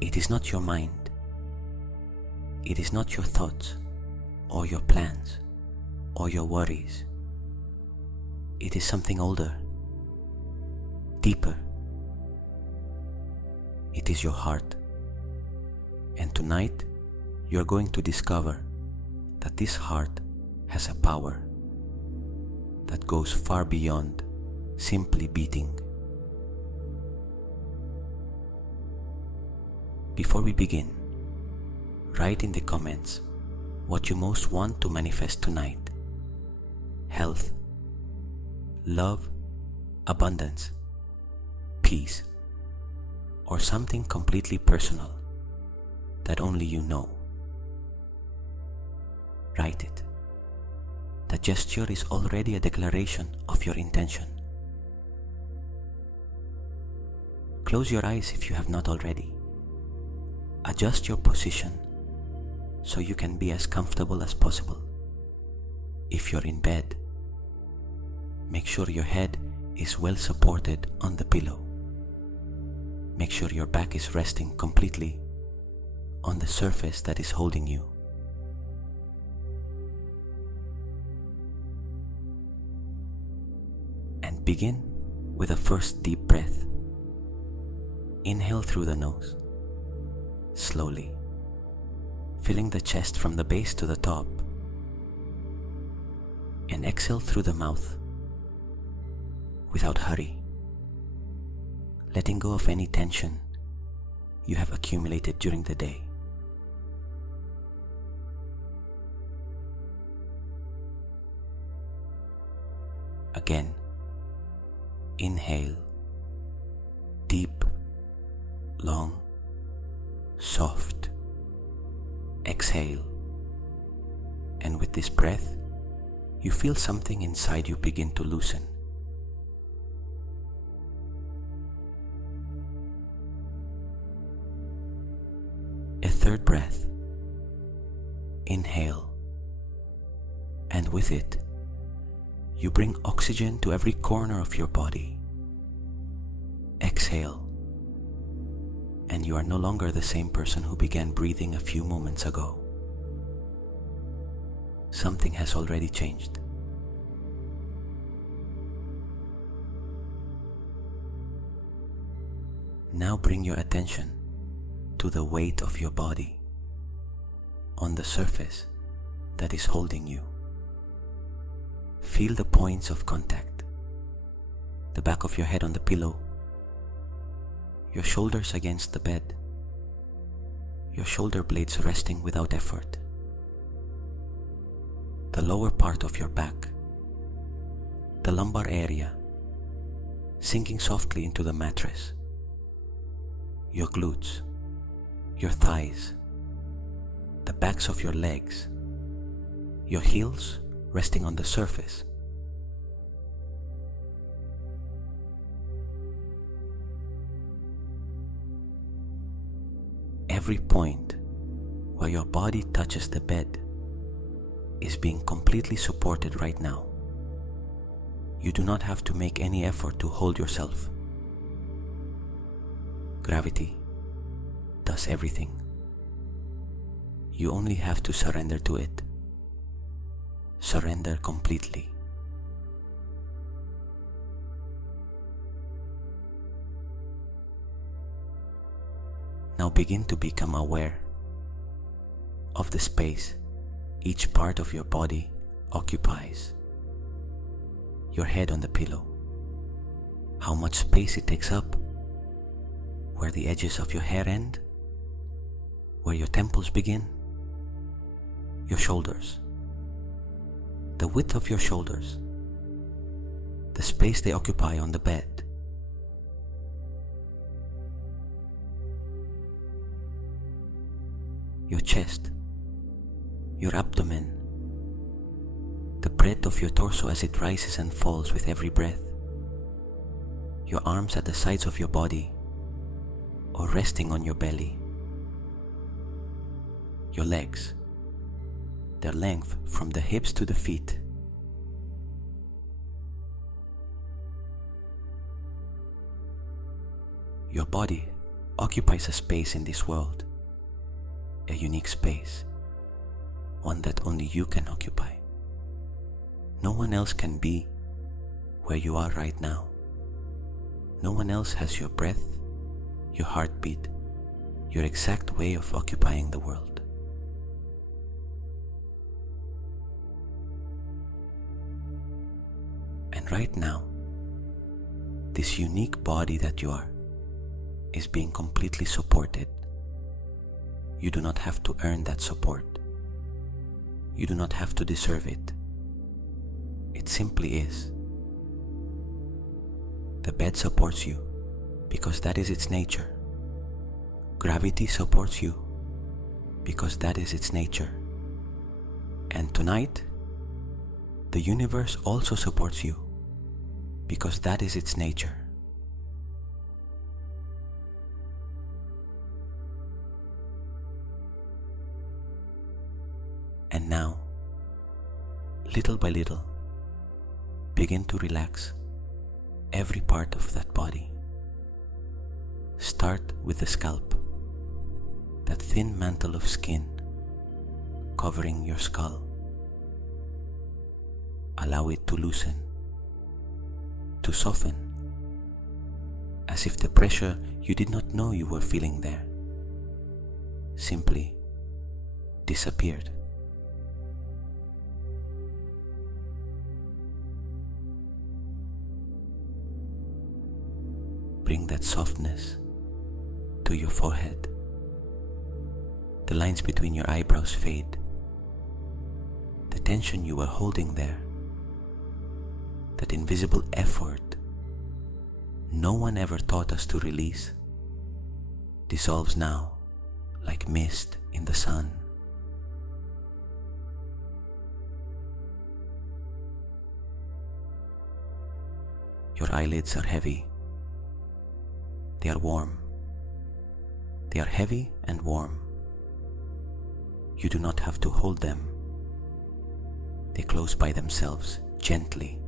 It is not your mind. It is not your thoughts or your plans or your worries. It is something older, deeper. It is your heart. And tonight, you're going to discover that this heart has a power that goes far beyond simply beating. Before we begin, write in the comments what you most want to manifest tonight. Health, love, abundance, peace, or something completely personal that only you know. Write it. The gesture is already a declaration of your intention. Close your eyes if you have not already. Adjust your position so you can be as comfortable as possible. If you're in bed, make sure your head is well supported on the pillow. Make sure your back is resting completely on the surface that is holding you. And begin with a first deep breath. Inhale through the nose, slowly, filling the chest from the base to the top, and exhale through the mouth without hurry, letting go of any tension you have accumulated during the day. Again, inhale, deep, long, soft. Exhale, and with this breath, you feel something inside you begin to loosen. A third breath. Inhale, and with it, you bring oxygen to every corner of your body. Exhale, and you are no longer the same person who began breathing a few moments ago. Something has already changed. Now bring your attention to the weight of your body on the surface that is holding you. Feel the points of contact, the back of your head on the pillow, your shoulders against the bed, your shoulder blades resting without effort, the lower part of your back, the lumbar area sinking softly into the mattress, your glutes, your thighs, the backs of your legs, your heels resting on the surface. Every point where your body touches the bed is being completely supported right now. You do not have to make any effort to hold yourself. Gravity does everything. You only have to surrender to it. Surrender completely. Now begin to become aware of the space each part of your body occupies. Your head on the pillow, how much space it takes up, where the edges of your hair end, where your temples begin, your shoulders, the width of your shoulders, the space they occupy on the bed. Your chest, your abdomen, the breadth of your torso as it rises and falls with every breath, your arms at the sides of your body or resting on your belly, your legs, their length from the hips to the feet, your body occupies a space in this world, a unique space, one that only you can occupy. No one else can be where you are right now. No one else has your breath, your heartbeat, your exact way of occupying the world. And right now, this unique body that you are is being completely supported. You do not have to earn that support. You do not have to deserve it. It simply is. The bed supports you because that is its nature. Gravity supports you because that is its nature. And tonight, the universe also supports you because that is its nature. And now, little by little, begin to relax every part of that body. Start with the scalp, that thin mantle of skin covering your skull. Allow it to loosen, to soften, as if the pressure you did not know you were feeling there simply disappeared. Bring that softness to your forehead. The lines between your eyebrows fade. The tension you were holding there, that invisible effort no one ever taught us to release, dissolves now like mist in the sun. Your eyelids are heavy. They are warm. They are heavy and warm. You do not have to hold them. They close by themselves, gently.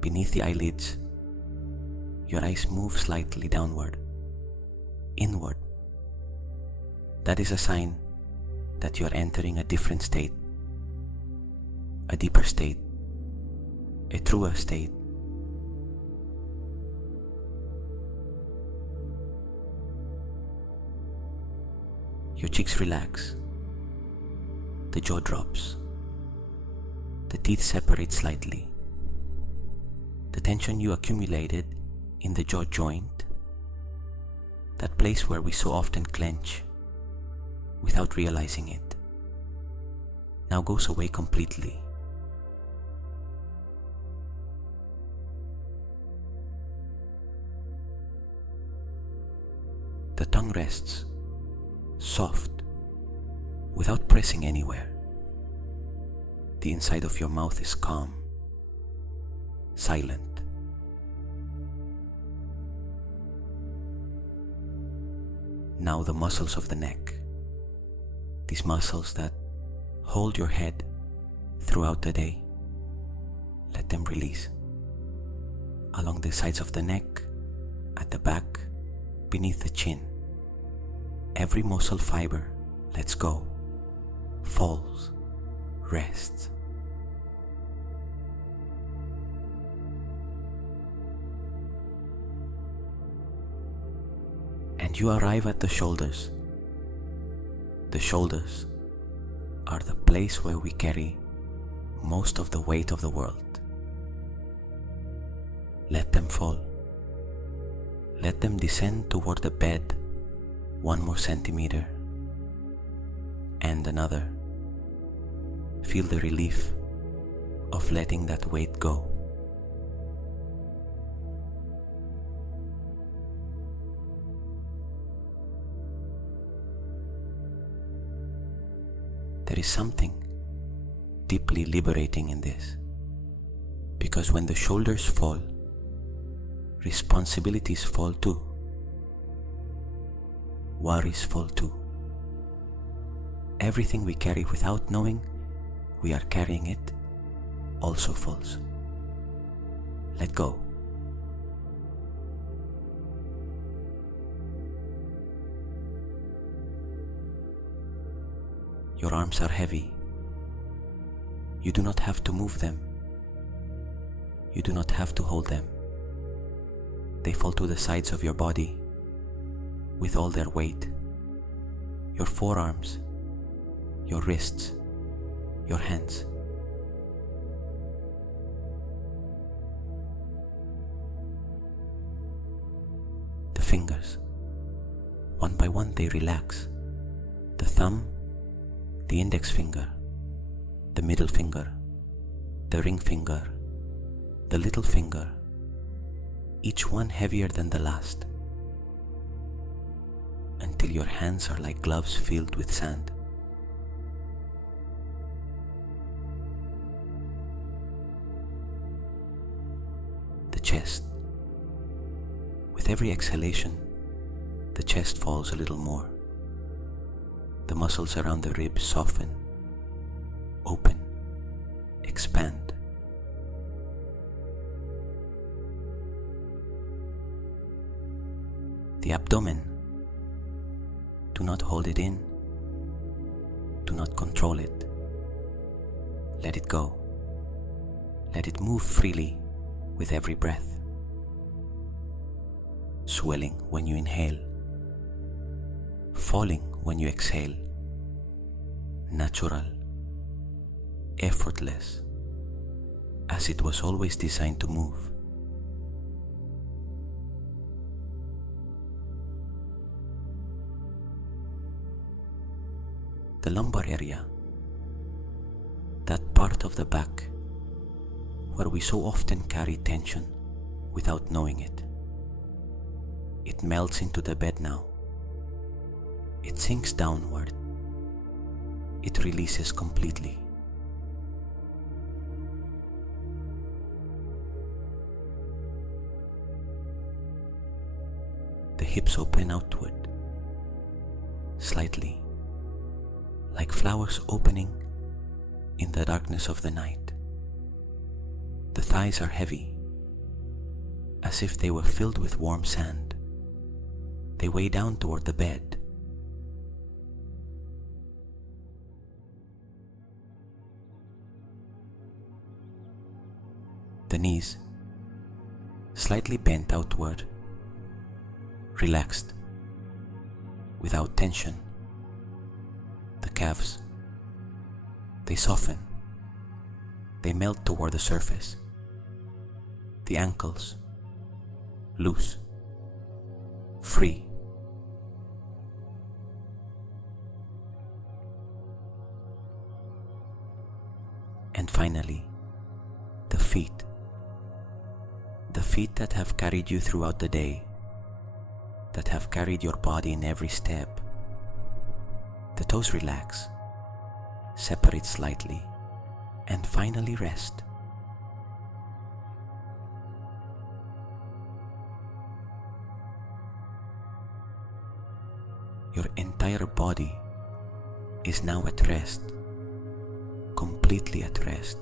Beneath the eyelids, your eyes move slightly downward, inward. That is a sign that you are entering a different state, a deeper state, a truer state. Your cheeks relax, the jaw drops, the teeth separate slightly. The tension you accumulated in the jaw joint, that place where we so often clench without realizing it, now goes away completely. The tongue rests, soft, without pressing anywhere. The inside of your mouth is calm, silent. Now the muscles of the neck, these muscles that hold your head throughout the day, let them release. Along the sides of the neck, at the back, beneath the chin, every muscle fiber lets go, falls, rests. And you arrive at the shoulders. The shoulders are the place where we carry most of the weight of the world. Let them fall. Let them descend toward the bed 1 more centimeter and another. Feel the relief of letting that weight go. There is something deeply liberating in this, because when the shoulders fall, responsibilities fall too. Worries fall too. Everything we carry without knowing we are carrying it also falls. Let go. Your arms are heavy. You do not have to move them. You do not have to hold them. They fall to the sides of your body with all their weight. Your forearms, your wrists, your hands. The fingers, one by one they relax. The thumb, the index finger, the middle finger, the ring finger, the little finger, each one heavier than the last, until your hands are like gloves filled with sand. The chest. With every exhalation, the chest falls a little more. The muscles around the ribs soften, open, expand. The abdomen. Do not hold it in. Do not control it. Let it go. Let it move freely with every breath. Swelling when you inhale. Falling when you exhale. Natural. Effortless. As it was always designed to move. The lumbar area, that part of the back where we so often carry tension without knowing it. It melts into the bed now. It sinks downward. It releases completely. The hips open outward, slightly, like flowers opening in the darkness of the night. The thighs are heavy, as if they were filled with warm sand. They weigh down toward the bed. The knees, slightly bent outward, relaxed, without tension. The calves, they soften, they melt toward the surface. The ankles, loose, free. And finally, the feet. The feet that have carried you throughout the day, that have carried your body in every step. The toes relax, separate slightly, and finally rest. Your entire body is now at rest, completely at rest.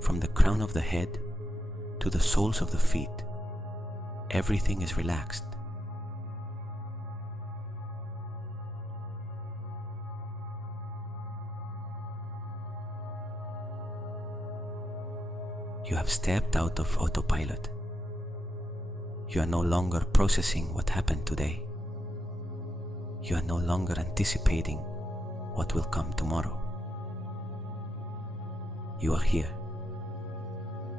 From the crown of the head to the soles of the feet, everything is relaxed. You have stepped out of autopilot. You are no longer processing what happened today. You are no longer anticipating what will come tomorrow. You are here,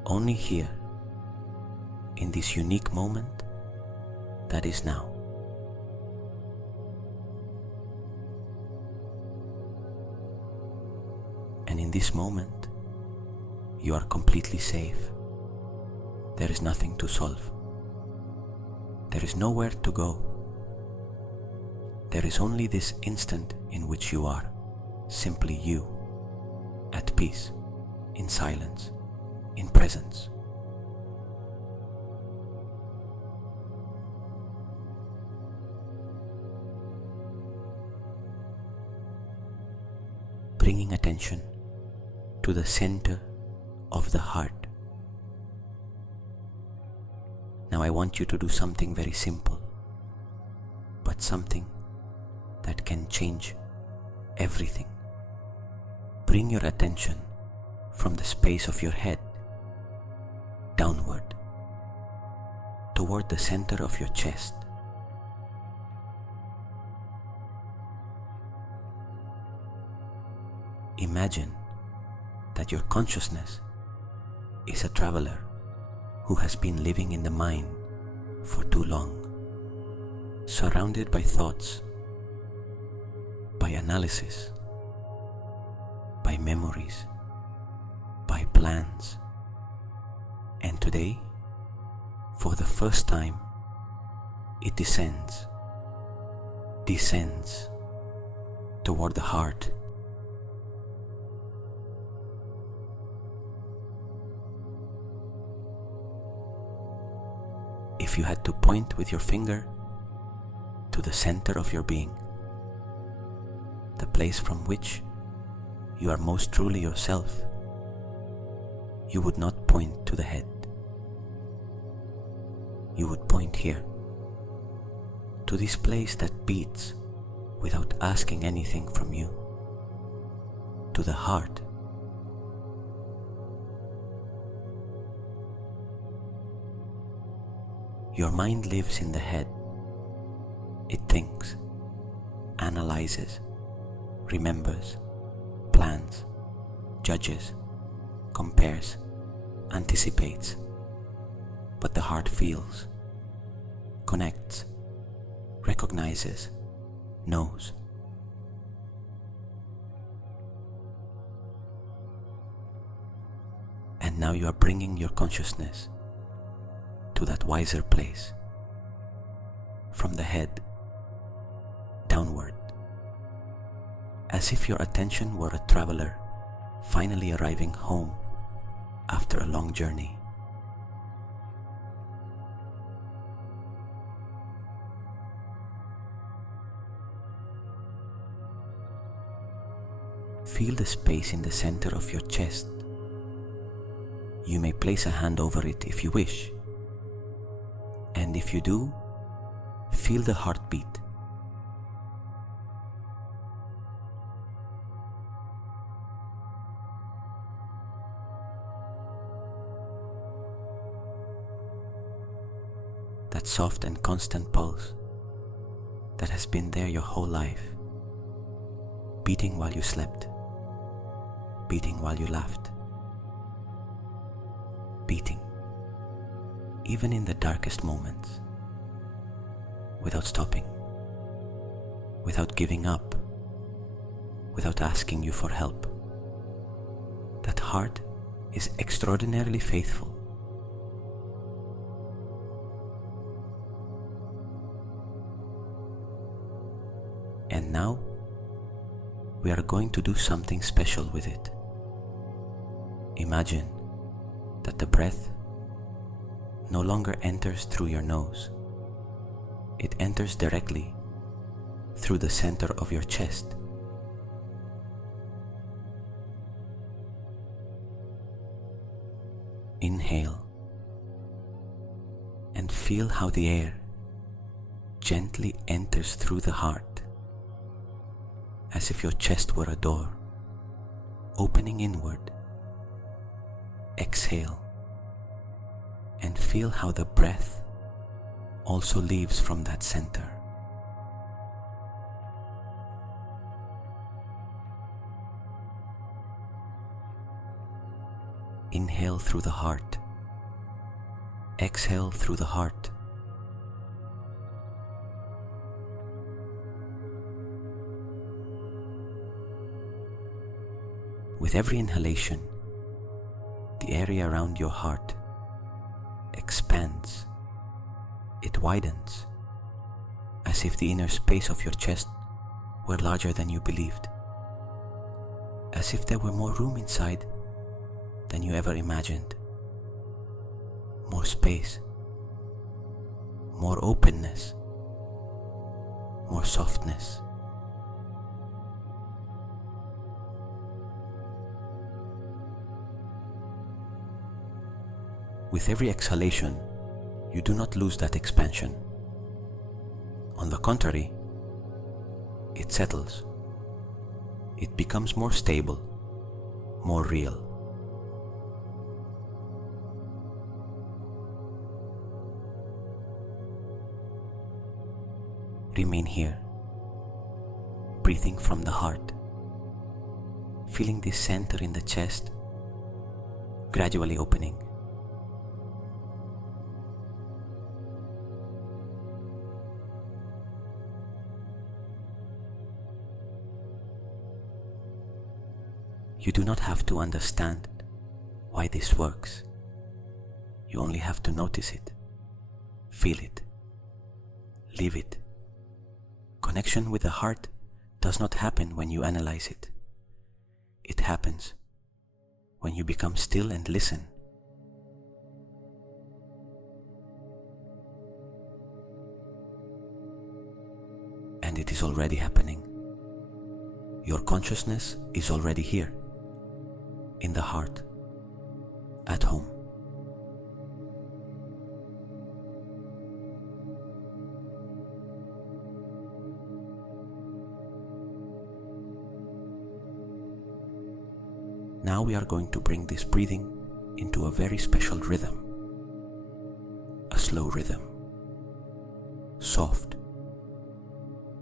only here, in this unique moment that is now. And in this moment, you are completely safe. There is nothing to solve. There is nowhere to go. There is only this instant in which you are, simply you, at peace, in silence, in presence. Bringing attention to the center of the heart. Now I want you to do something very simple, but something that can change everything. Bring your attention from the space of your head downward toward the center of your chest. Imagine that your consciousness is a traveler who has been living in the mind for too long, surrounded by thoughts, by analysis, by memories, by plans. And today, for the first time, it descends toward the heart. If you had to point with your finger to the center of your being, the place from which you are most truly yourself, you would not point to the head. You would point here, to this place that beats without asking anything from you, to the heart. Your mind lives in the head. It thinks, analyzes, remembers, plans, judges, compares, anticipates. But the heart feels, connects, recognizes, knows. And now you are bringing your consciousness to that wiser place, from the head downward, as if your attention were a traveler finally arriving home after a long journey. Feel the space in the center of your chest. You may place a hand over it if you wish. And if you do, feel the heartbeat. That soft and constant pulse that has been there your whole life, beating while you slept, beating while you laughed, beating even in the darkest moments, without stopping, without giving up, without asking you for help. That heart is extraordinarily faithful. And now, we are going to do something special with it. Imagine that the breath no longer enters through your nose. It enters directly through the center of your chest. Inhale and feel how the air gently enters through the heart, as if your chest were a door, opening inward. Exhale and feel how the breath also leaves from that center. Inhale through the heart. Exhale through the heart. With every inhalation, the area around your heart expands. It widens, as if the inner space of your chest were larger than you believed, as if there were more room inside than you ever imagined. More space, more openness, more softness. With every exhalation, you do not lose that expansion. On the contrary, it settles. It becomes more stable, more real. Remain here, breathing from the heart, feeling this center in the chest gradually opening. You do not have to understand why this works. You only have to notice it, feel it, live it. Connection with the heart does not happen when you analyze it. It happens when you become still and listen. And it is already happening. Your consciousness is already here, in the heart, at home. Now we are going to bring this breathing into a very special rhythm, a slow rhythm, soft,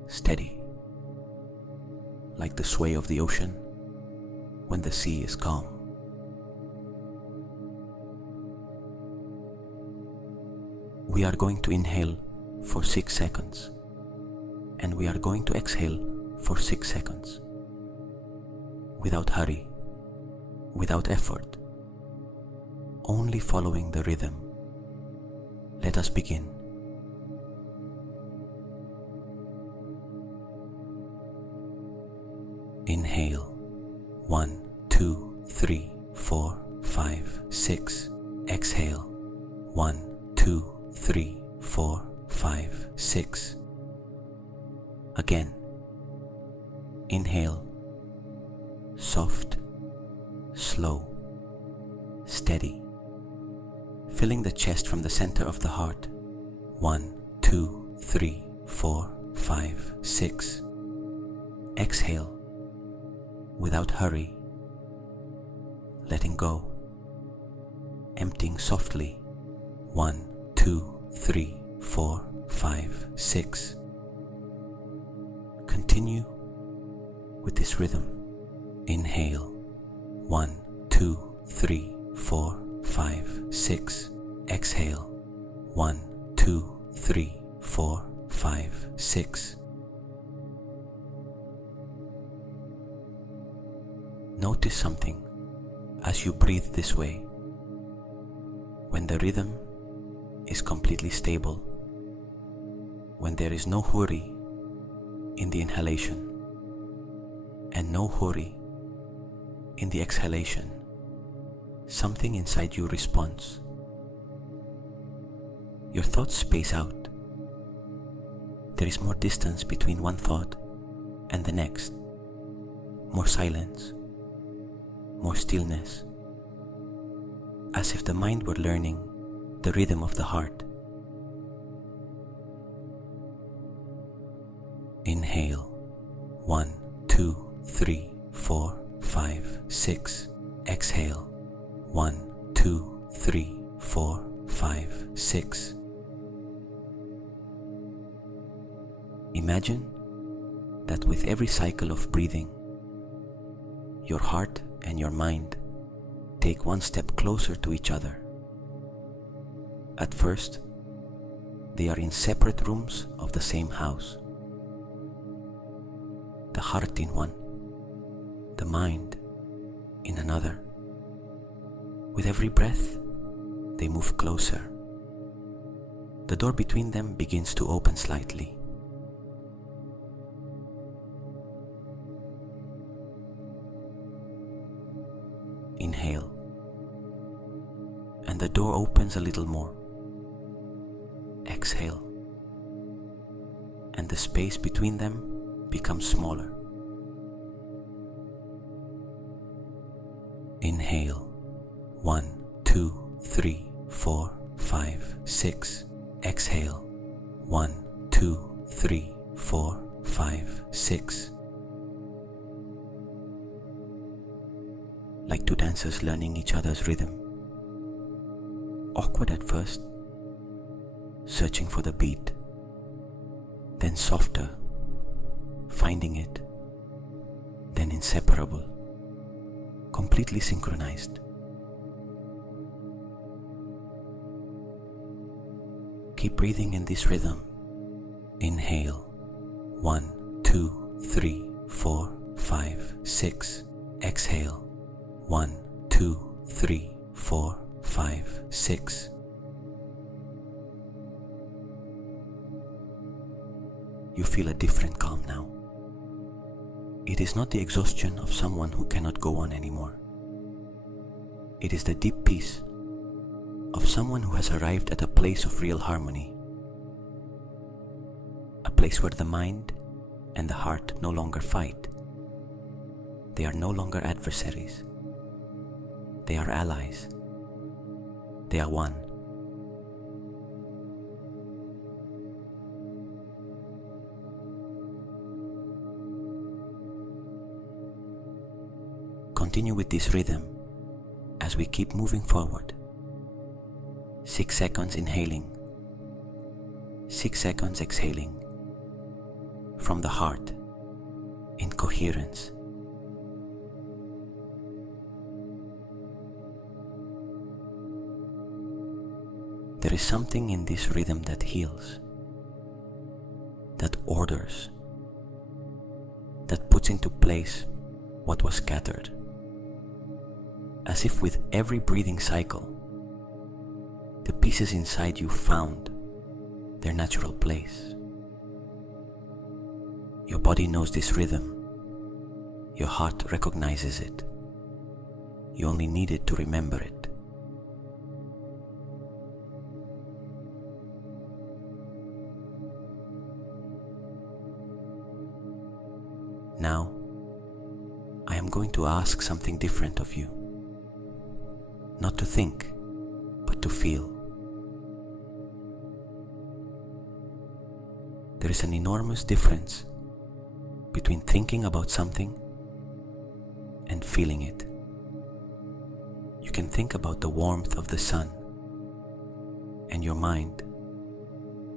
steady, like the sway of the ocean when the sea is calm. We are going to inhale for 6 seconds, and we are going to exhale for 6 seconds, without hurry, without effort, only following the rhythm. Let us begin. Inhale 1, 2, 3, 4, 5, 6. Exhale 1, 2, 3, 4, 5, 6. Again. Inhale, soft, slow, steady, filling the chest from the center of the heart. 1, 2, 3, 4, 5, 6. Exhale, without hurry, letting go, emptying softly. 1, 2, 3, 4, 5, 6. Continue with this rhythm. Inhale 1, 2, 3, 4, 5, 6. Exhale 1, 2, 3, 4, 5, 6. Notice something as you breathe this way. When the rhythm is completely stable, when there is no hurry in the inhalation and no hurry in the exhalation, something inside you responds. Your thoughts space out. There is more distance between one thought and the next, more silence, more stillness, as if the mind were learning the rhythm of the heart. Inhale 1, 2, 3, 4, 5, 6. Exhale 1, 2, 3, 4, 5, 6. Imagine that with every cycle of breathing, your heart and your mind take one step closer to each other. At first, they are in separate rooms of the same house. The heart in one, the mind in another. With every breath, they move closer. The door between them begins to open slightly. Inhale, and the door opens a little more. Exhale, and the space between them becomes smaller. Inhale 1, 2, 3, 4, 5, 6. Exhale. 1, 2, 3, 4, 5, 6. Like two dancers learning each other's rhythm. Awkward at first, searching for the beat, then softer, finding it, then inseparable, completely synchronized. Keep breathing in this rhythm. Inhale. 1, 2, 3, 4, 5, 6. Exhale. 1, 2, 3, 4, 5, 6. You feel a different calm now. It is not the exhaustion of someone who cannot go on anymore. It is the deep peace of someone who has arrived at a place of real harmony. A place where the mind and the heart no longer fight. They are no longer adversaries. They are allies. They are one. Continue with this rhythm as we keep moving forward. 6 seconds inhaling, 6 seconds exhaling from the heart in coherence. There is something in this rhythm that heals, that orders, that puts into place what was scattered, as if with every breathing cycle, the pieces inside you found their natural place. Your body knows this rhythm. Your heart recognizes it. You only needed to remember it. Now, I am going to ask something different of you. Not to think, but to feel. There is an enormous difference between thinking about something and feeling it. You can think about the warmth of the sun, and your mind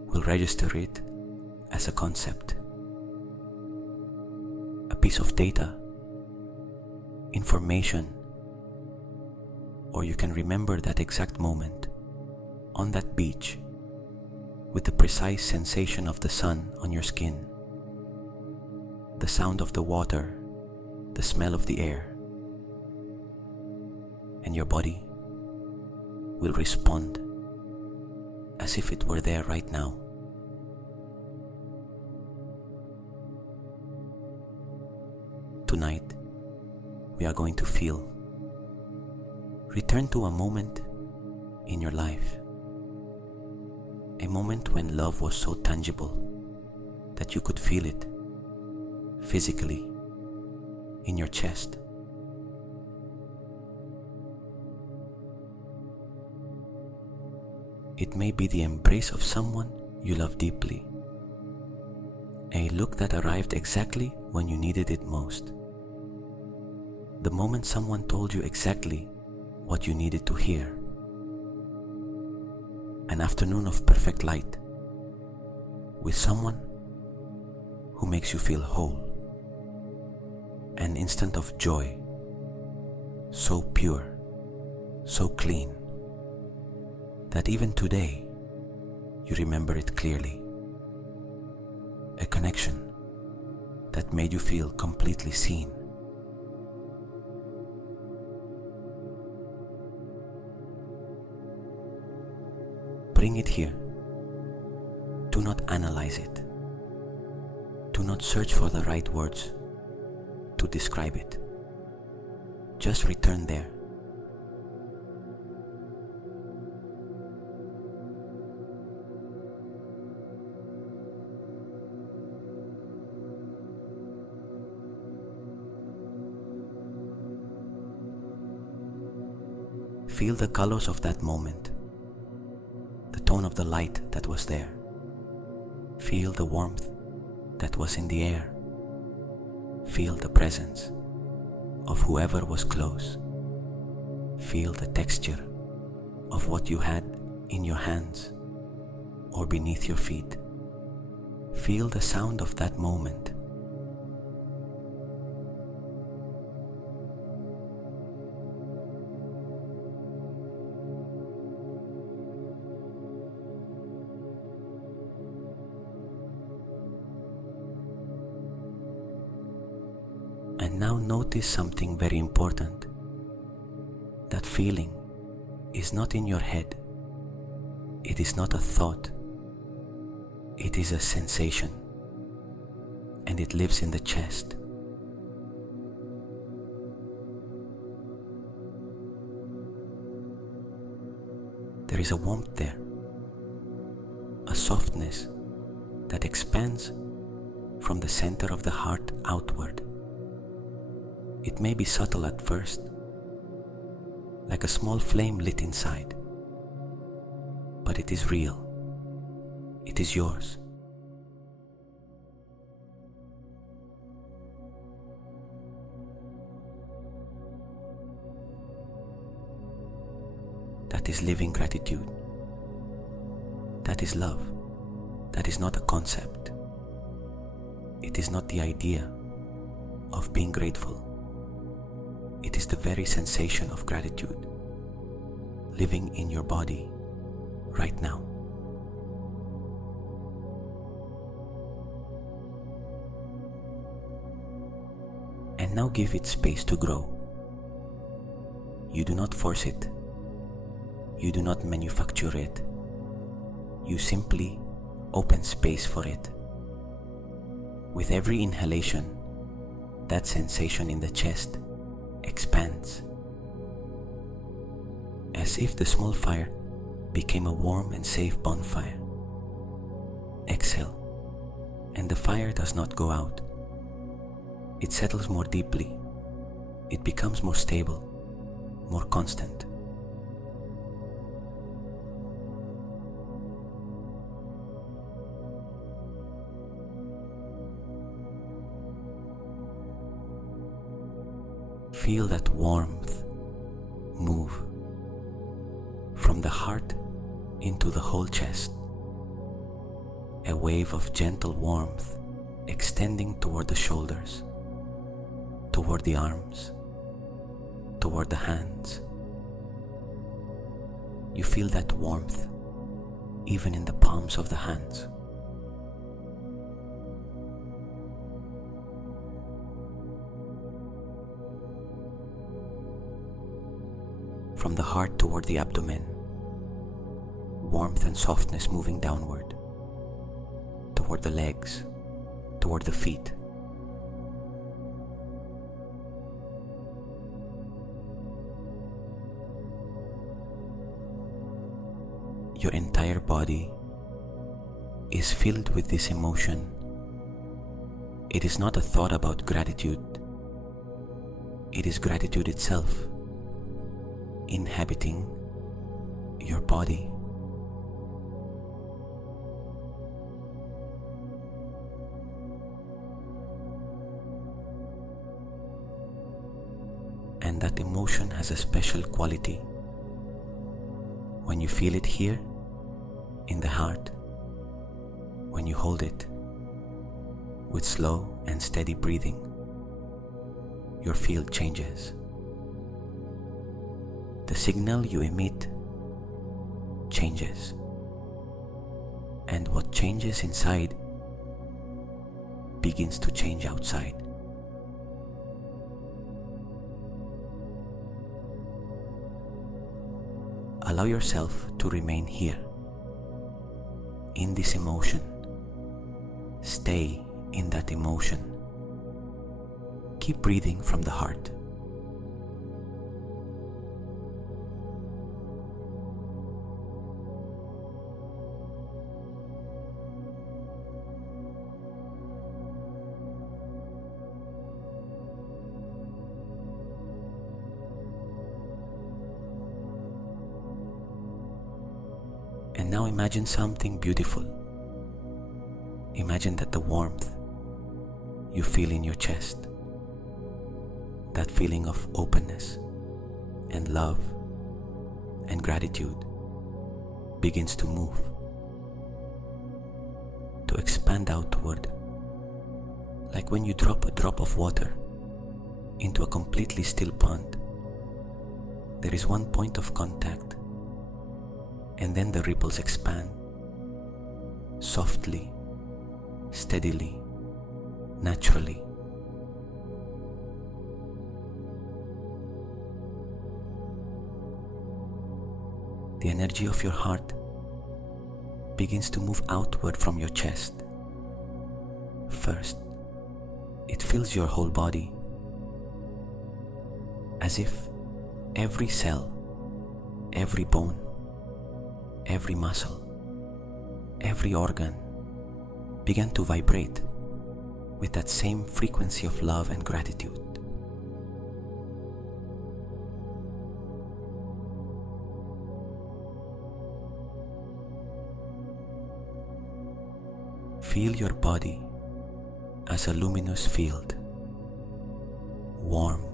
will register it as a concept, a piece of data, information, or you can remember that exact moment on that beach with the precise sensation of the sun on your skin, the sound of the water, the smell of the air, and your body will respond as if it were there right now. Tonight, we are going to feel. Return to a moment in your life, a moment when love was so tangible that you could feel it physically in your chest. It may be the embrace of someone you love deeply, a look that arrived exactly when you needed it most, the moment someone told you exactly what you needed to hear, an afternoon of perfect light with someone who makes you feel whole, an instant of joy, so pure, so clean, that even today you remember it clearly, a connection that made you feel completely seen. Bring it here. Do not analyze it. Do not search for the right words to describe it. Just return there. Feel the colors of that moment. tone of the light that was there. Feel the warmth that was in the air. Feel the presence of whoever was close. Feel the texture of what you had in your hands or beneath your feet. Feel the sound of that moment. And now notice something very important. That feeling is not in your head. It is not a thought. It is a sensation, and it lives in the chest. There is a warmth there, a softness that expands from the center of the heart outward. It may be subtle at first, like a small flame lit inside, but it is real. It is yours. That is living gratitude. That is love. That is not a concept. It is not the idea of being grateful. It is the very sensation of gratitude living in your body right now. And now give it space to grow. You do not force it. You do not manufacture it. You simply open space for it. With every inhalation, that sensation in the chest expands, as if the small fire became a warm and safe bonfire. Exhale, and the fire does not go out. It settles more deeply. It becomes more stable, more constant. Feel that warmth move from the heart into the whole chest. A wave of gentle warmth extending toward the shoulders, toward the arms, toward the hands. You feel that warmth even in the palms of the hands. From the heart toward the abdomen, warmth and softness moving downward, toward the legs, toward the feet. Your entire body is filled with this emotion. It is not a thought about gratitude. It is gratitude itself, inhabiting your body. And that emotion has a special quality. When you feel it here, in the heart, when you hold it with slow and steady breathing, your field changes. The signal you emit changes, and what changes inside begins to change outside. Allow yourself to remain here, in this emotion. Stay in that emotion. Keep breathing from the heart. And now imagine something beautiful. Imagine that the warmth you feel in your chest, that feeling of openness and love and gratitude, begins to move, to expand outward, like when you drop a drop of water into a completely still pond. There is one point of contact, and then the ripples expand, softly, steadily, naturally. The energy of your heart begins to move outward from your chest. First, it fills your whole body, as if every cell, every bone, every muscle, every organ began to vibrate with that same frequency of love and gratitude. Feel your body as a luminous field, warm,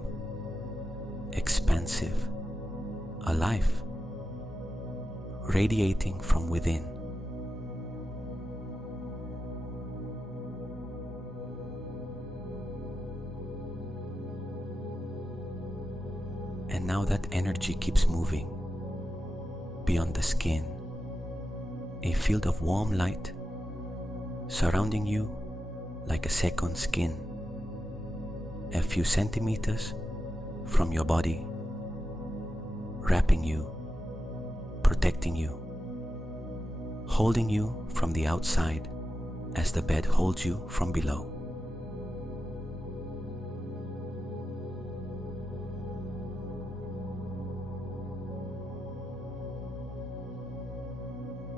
expansive, alive, radiating from within. And now that energy keeps moving beyond the skin, a field of warm light surrounding you like a second skin, a few centimeters from your body, wrapping you, protecting you, holding you from the outside as the bed holds you from below.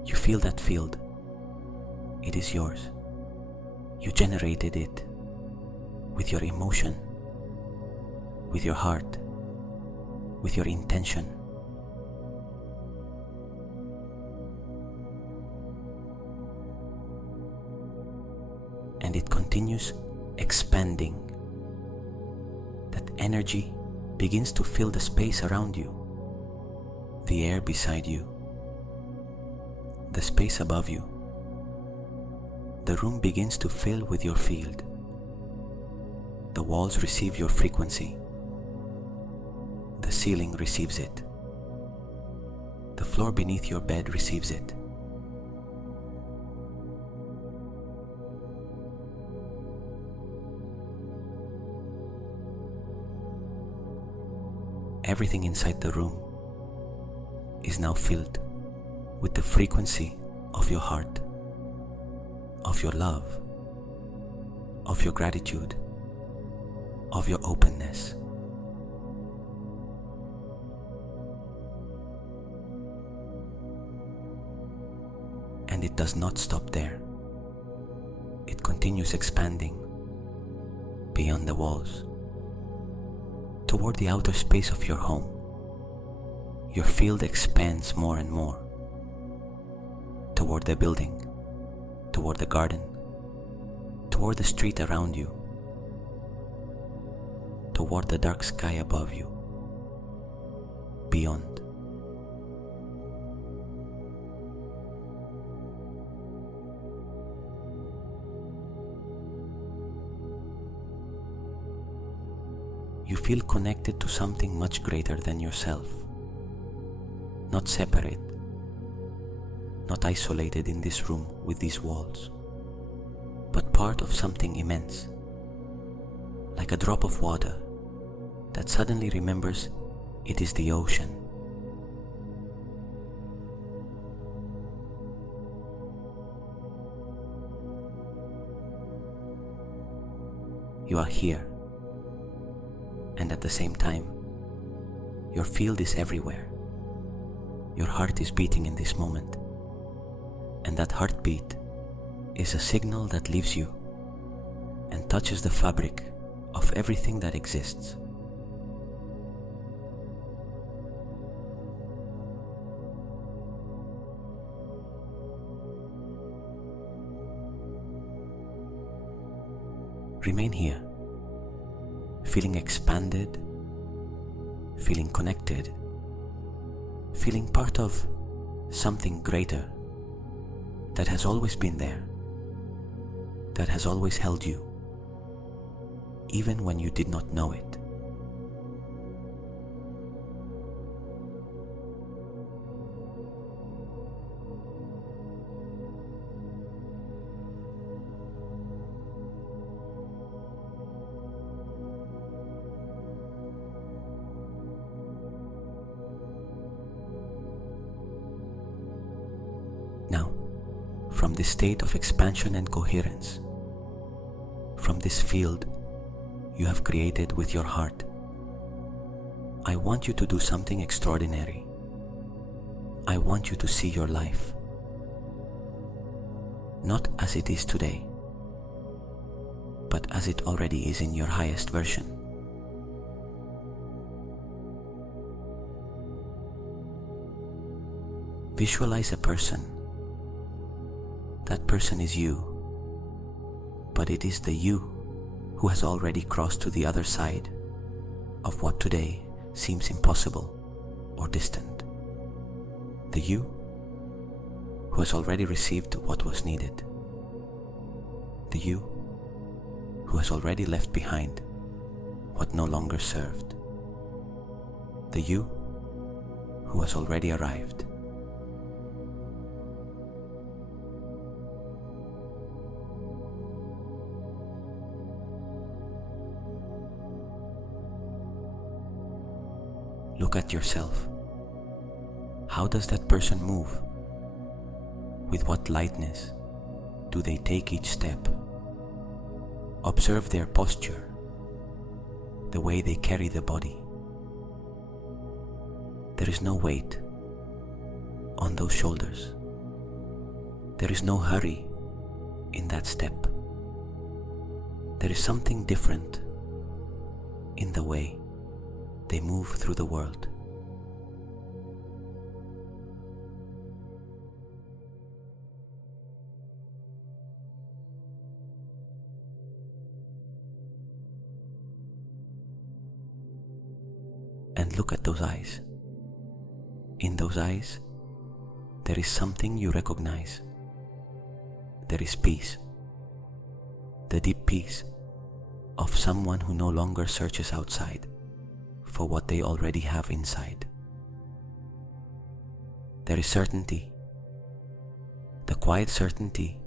You feel that field. It is yours. You generated it with your emotion, with your heart, with your intention. And it continues expanding. That energy begins to fill the space around you, the air beside you, the space above you. The room begins to fill with your field. The walls receive your frequency. The ceiling receives it. The floor beneath your bed receives it. Everything inside the room is now filled with the frequency of your heart, of your love, of your gratitude, of your openness. And it does not stop there. It continues expanding beyond the walls, toward the outer space of your home. Your field expands more and more, toward the building, toward the garden, toward the street around you, toward the dark sky above you, beyond. You feel connected to something much greater than yourself, not separate, not isolated in this room with these walls, but part of something immense, like a drop of water that suddenly remembers it is the ocean. You are here, and at the same time, your field is everywhere. Your heart is beating in this moment, and that heartbeat is a signal that leaves you and touches the fabric of everything that exists. Remain here, feeling expanded, feeling connected, feeling part of something greater that has always been there, that has always held you, even when you did not know it. Now, from this state of expansion and coherence, from this field you have created with your heart, I want you to do something extraordinary. I want you to see your life not as it is today, but as it already is in your highest version. Visualize a person. That person is you, but it is the you who has already crossed to the other side of what today seems impossible or distant. The you who has already received what was needed. The you who has already left behind what no longer served. The you who has already arrived. Look at yourself. How does that person move? With what lightness do they take each step? Observe their posture, the way they carry the body. There is no weight on those shoulders. There is no hurry in that step. There is something different in the way they move through the world. And look at those eyes. In those eyes, there is something you recognize. There is peace, the deep peace of someone who no longer searches outside for what they already have inside. There is certainty, the quiet certainty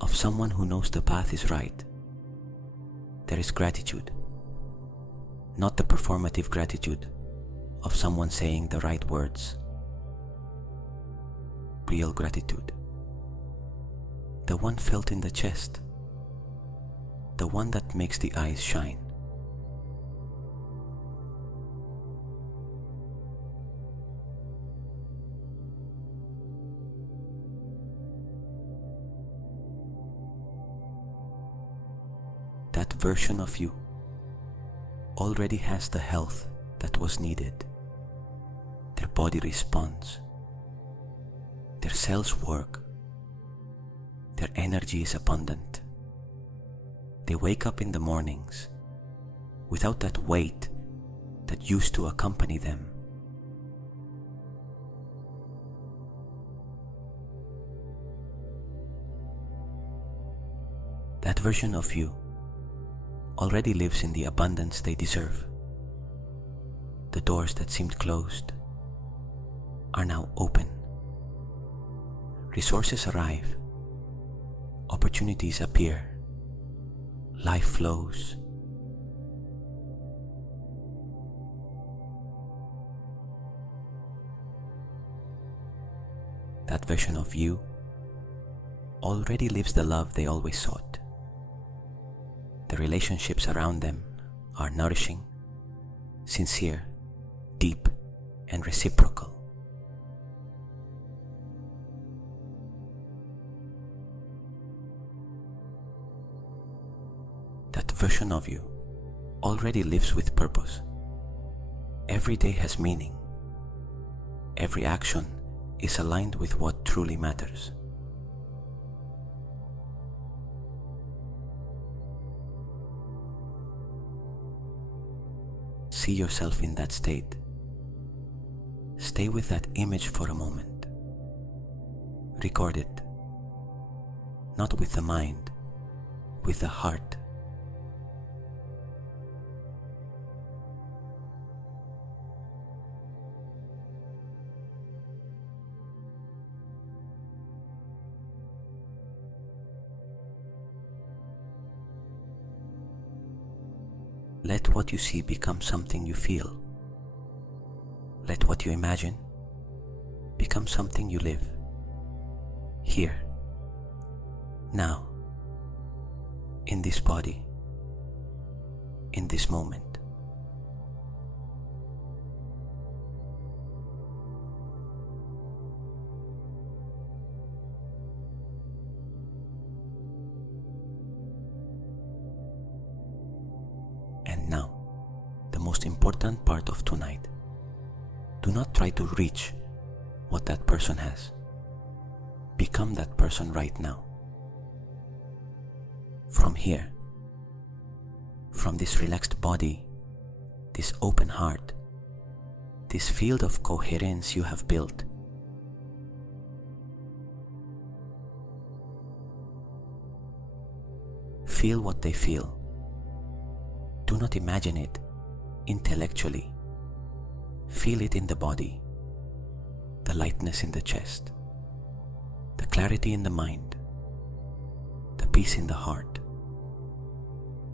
of someone who knows the path is right. There is gratitude, not the performative gratitude of someone saying the right words. Real gratitude, the one felt in the chest, the one that makes the eyes shine. That version of you already has the health that was needed. Their body responds. Their cells work. Their energy is abundant. They wake up in the mornings without that weight that used to accompany them. That version of you already lives in the abundance they deserve. The doors that seemed closed are now open. Resources arrive. Opportunities appear. Life flows. That version of you already lives the love they always sought. The relationships around them are nourishing, sincere, deep, and reciprocal. That version of you already lives with purpose. Every day has meaning. Every action is aligned with what truly matters. See yourself in that state. Stay with that image for a moment. Record it. Not with the mind, with the heart. Let what you see become something you feel. Let what you imagine become something you live. Here, now, in this body, in this moment. And now, the most important part of tonight. Do not try to reach what that person has. Become that person right now. From here, from this relaxed body, this open heart, this field of coherence you have built, feel what they feel. Do not imagine it intellectually. Feel it in the body, the lightness in the chest, the clarity in the mind, the peace in the heart,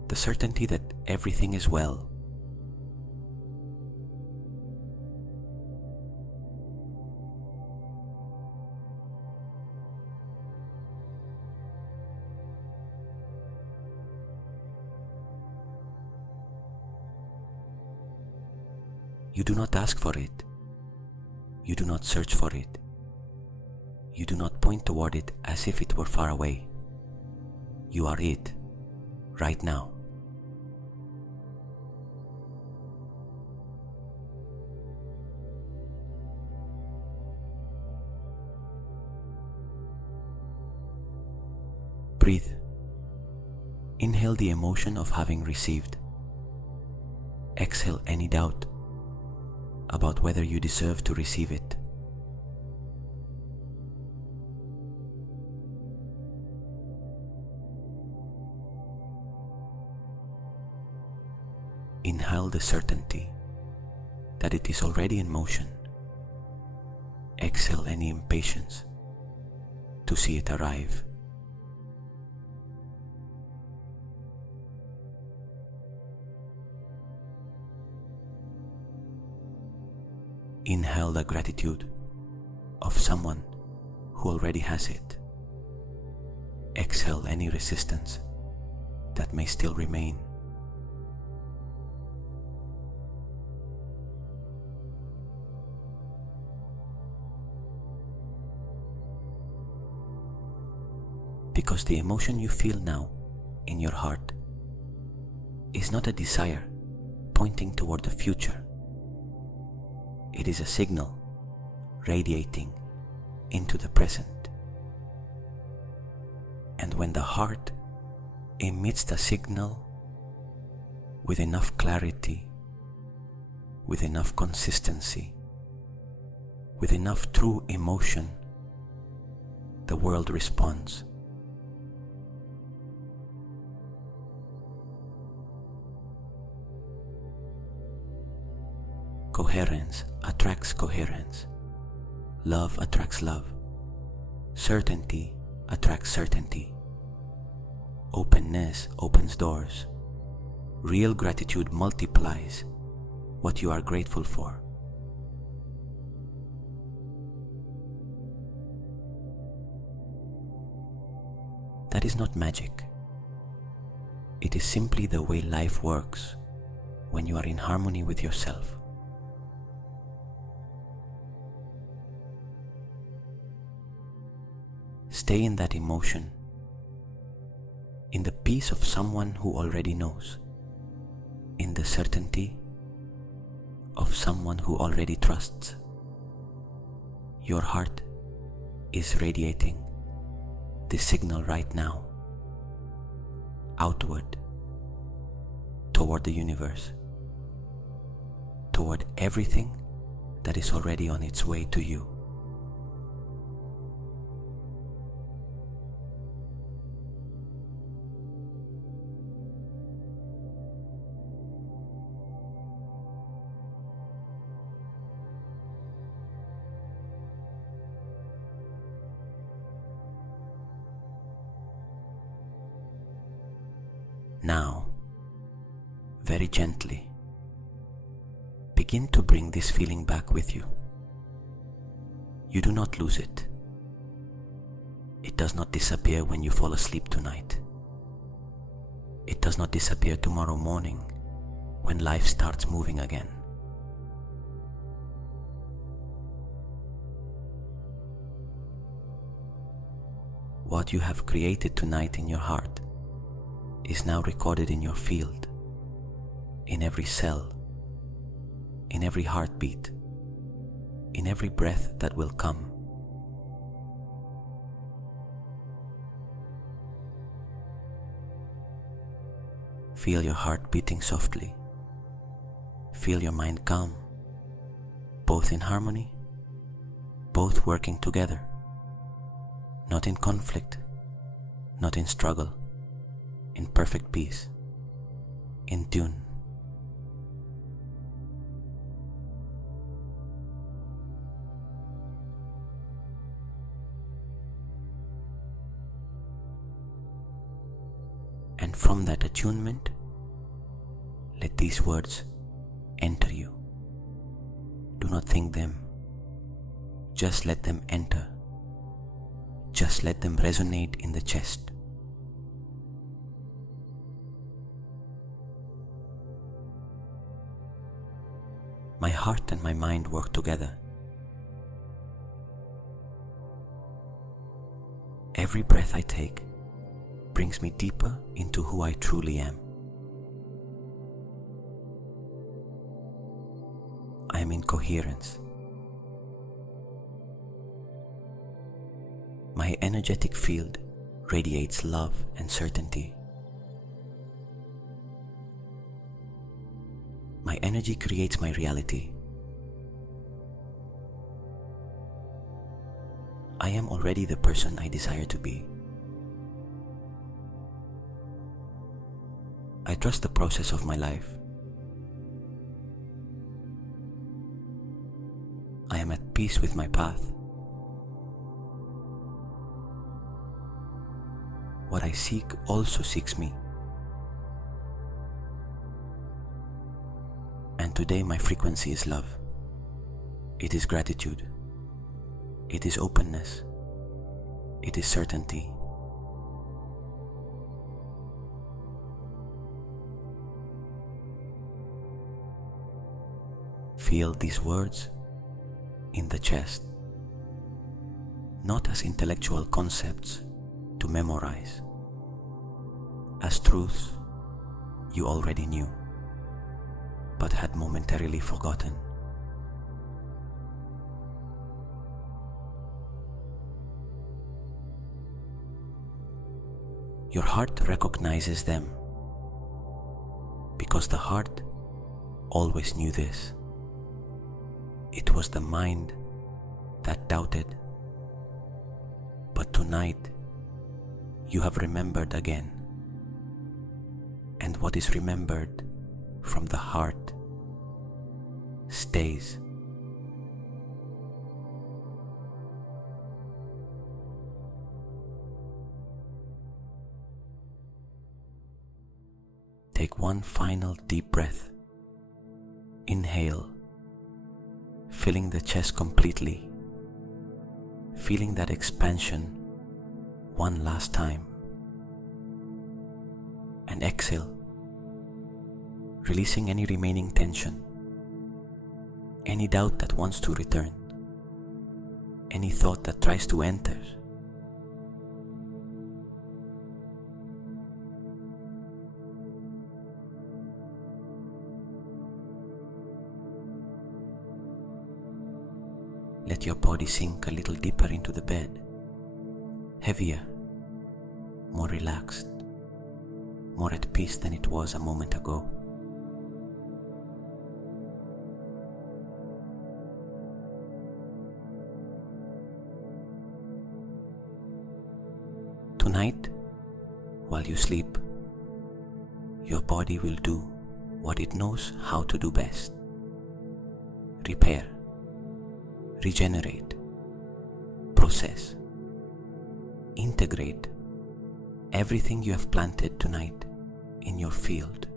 the certainty that everything is well. You do not ask for it. You do not search for it. You do not point toward it as if it were far away. You are it, right now. Breathe. Inhale the emotion of having received. Exhale any doubt about whether you deserve to receive it. Inhale the certainty that it is already in motion. Exhale any impatience to see it arrive. Inhale the gratitude of someone who already has it. Exhale any resistance that may still remain. Because the emotion you feel now in your heart is not a desire pointing toward the future. It is a signal radiating into the present. And when the heart emits the signal with enough clarity, with enough consistency, with enough true emotion, the world responds. Coherence attracts coherence. Love attracts love. Certainty attracts certainty. Openness opens doors. Real gratitude multiplies what you are grateful for. That is not magic. It is simply the way life works when you are in harmony with yourself. Stay in that emotion, in the peace of someone who already knows, in the certainty of someone who already trusts. Your heart is radiating this signal right now, outward, toward the universe, toward everything that is already on its way to you. Now, very gently, begin to bring this feeling back with you. You do not lose it. It does not disappear when you fall asleep tonight. It does not disappear tomorrow morning when life starts moving again. What you have created tonight in your heart is now recorded in your field, in every cell, in every heartbeat, in every breath that will come. Feel your heart beating softly. Feel your mind calm, both in harmony, both working together, not in conflict, not in struggle, in perfect peace, in tune. And from that attunement, let these words enter you. Do not think them. Just let them enter. Just let them resonate in the chest. My heart and my mind work together. Every breath I take brings me deeper into who I truly am. I am in coherence. My energetic field radiates love and certainty. My energy creates my reality. I am already the person I desire to be. I trust the process of my life. I am at peace with my path. What I seek also seeks me. And today my frequency is love. It is gratitude. It is openness. It is certainty. Feel these words in the chest, not as intellectual concepts to memorize, as truths you already knew, but had momentarily forgotten. Your heart recognizes them, because the heart always knew this. It was the mind that doubted, but tonight you have remembered again, and what is remembered from the heart stays. Take one final deep breath. Inhale, filling the chest completely, feeling that expansion one last time. And exhale, releasing any remaining tension, any doubt that wants to return, any thought that tries to enter. Let your body sink a little deeper into the bed, heavier, more relaxed, more at peace than it was a moment ago. Tonight, while you sleep, your body will do what it knows how to do best. Repair, regenerate, process, integrate everything you have planted tonight in your field.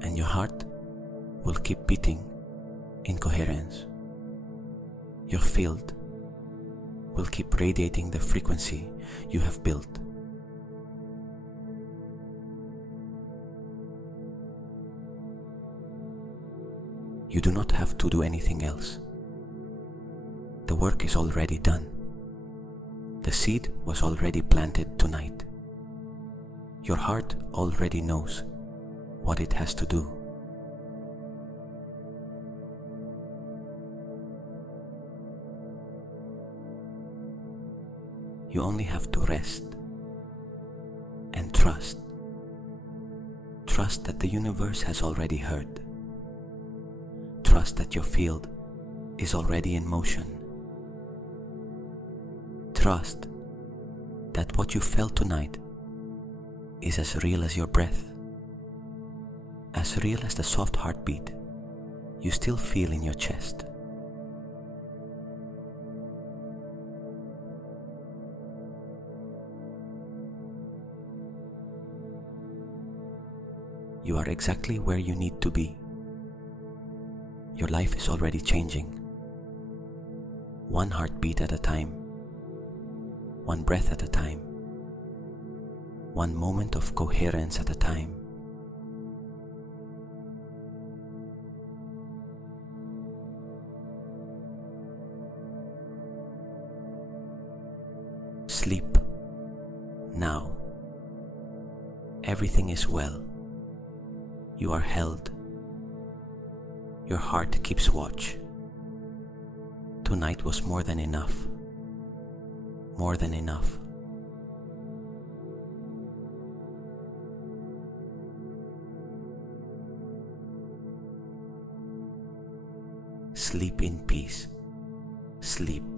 And your heart will keep beating in coherence. Your field will keep radiating the frequency you have built. You do not have to do anything else. The work is already done. The seed was already planted tonight. Your heart already knows what it has to do. You only have to rest and trust. Trust that the universe has already heard. Trust that your field is already in motion. Trust that what you felt tonight is as real as your breath, as real as the soft heartbeat you still feel in your chest. You are exactly where you need to be. Your life is already changing. One heartbeat at a time, one breath at a time, one moment of coherence at a time. Sleep now. Everything is well. You are held. Your heart keeps watch. Tonight was more than enough. More than enough. Sleep in peace. Sleep.